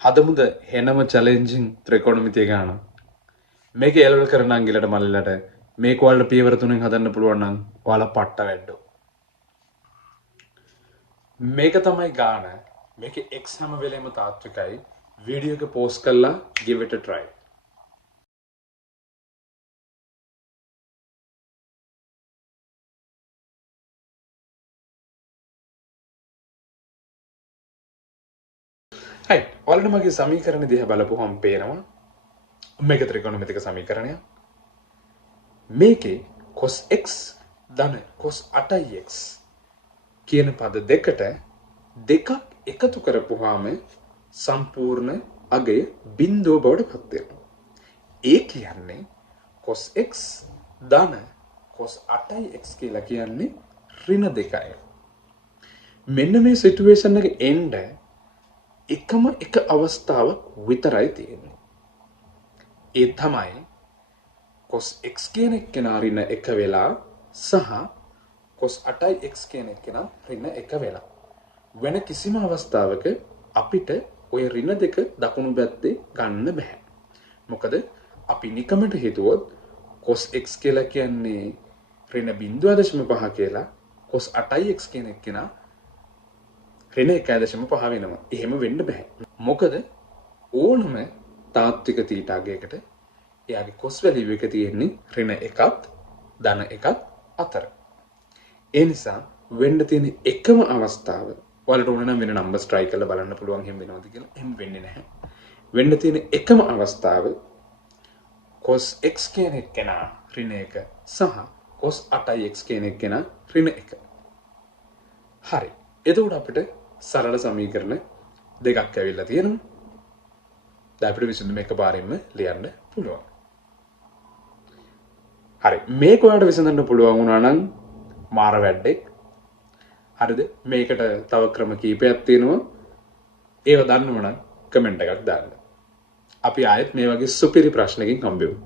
හදමුද හෙනම චැලෙන්ජිං ත්‍රිකෝණමිතිය ගාන. මේක එලවල් කරන අංගිලට මල්ලට මේක ඔයාලට පියවර 3න් හදන්න පුළුවන් නම් ඔයාලා පට්ට වැඩෝ. මේක තමයි ගාන. මේකේ x හැම වෙලේම තාත්විකයි. වීඩියෝ එක පෝස්ට් කරලා give it a try. හයි ඔයාලට මගේ සමීකරණ දිහා බලපුවහම පේනවා මේක ත්‍රිකෝණමිතික සමීකරණයක්. මේකේ cos x ධන cos 8x කියන පද දෙකට දෙකක් එකතු කරපුවාම සම්පූර්ණ අගය බිඳුව බවට පත් වෙනවා. ඒ කියන්නේ cos x ධන cos 8x කියලා කියන්නේ ඍණ දෙකයි. මෙන්න මේ සිටුේෂන් එක එන්න එකම එක අවස්ථාවක් විතරයි තියෙන්නේ. ඒ තමයි cos x කියන එක්කෙනා ඍණ එක වෙලා සහ cos 8x කියන එක්කෙනා ඍණ එක වෙලා. වෙන කිසිම අවස්ථාවක අපිට ওই ඍණ දෙක දකුණු පැත්තේ ගන්න බෑ. මොකද අපි නිකමට හිතුවොත් cos x කියලා කියන්නේ ඍණ 0.5 කියලා cos 8x කියන එක්කෙනා ඍණ 1.5 වෙනවා. එහෙම වෙන්න බෑ. මොකද ඕනම තාත්වික තීටාගයකට එයාගේ cos value එක තියෙන්නේ ඍණ 1ත් ධන 1ත් අතර. ඒ නිසා වෙන්න තියෙන එකම අවස්ථාව ඔයාලට ඕන නම් වෙන නම්බර්ස් try කරලා බලන්න පුළුවන් එහෙම වෙනවද කියලා. එහෙම වෙන්නේ නැහැ. වෙන්න තියෙන එකම අවස්ථාව cos x කියන එක්කෙනා ඍණ 1 සහ cos 8x කියන එක්කෙනා ඍණ 1. හරි. එතකොට අපිට සරල සමීකරණ දෙකක් ඇවිල්ලා තියෙනවා. දැන් අපිට විසඳුම එකපාරින්ම ලියන්න පුළුවන්. හරි. මේක ඔයාලට විසඳන්න පුළුවන් වුණා නම් මාර වැඩක්. හරිද? මේකට තව ක්‍රම කීපයක් තියෙනවා. ඒව දන්නව නම් කමෙන්ට් එකක් දාන්න. අපි ආයෙත් මේ වගේ සුපිරි ප්‍රශ්නකින් හම්බෙමු.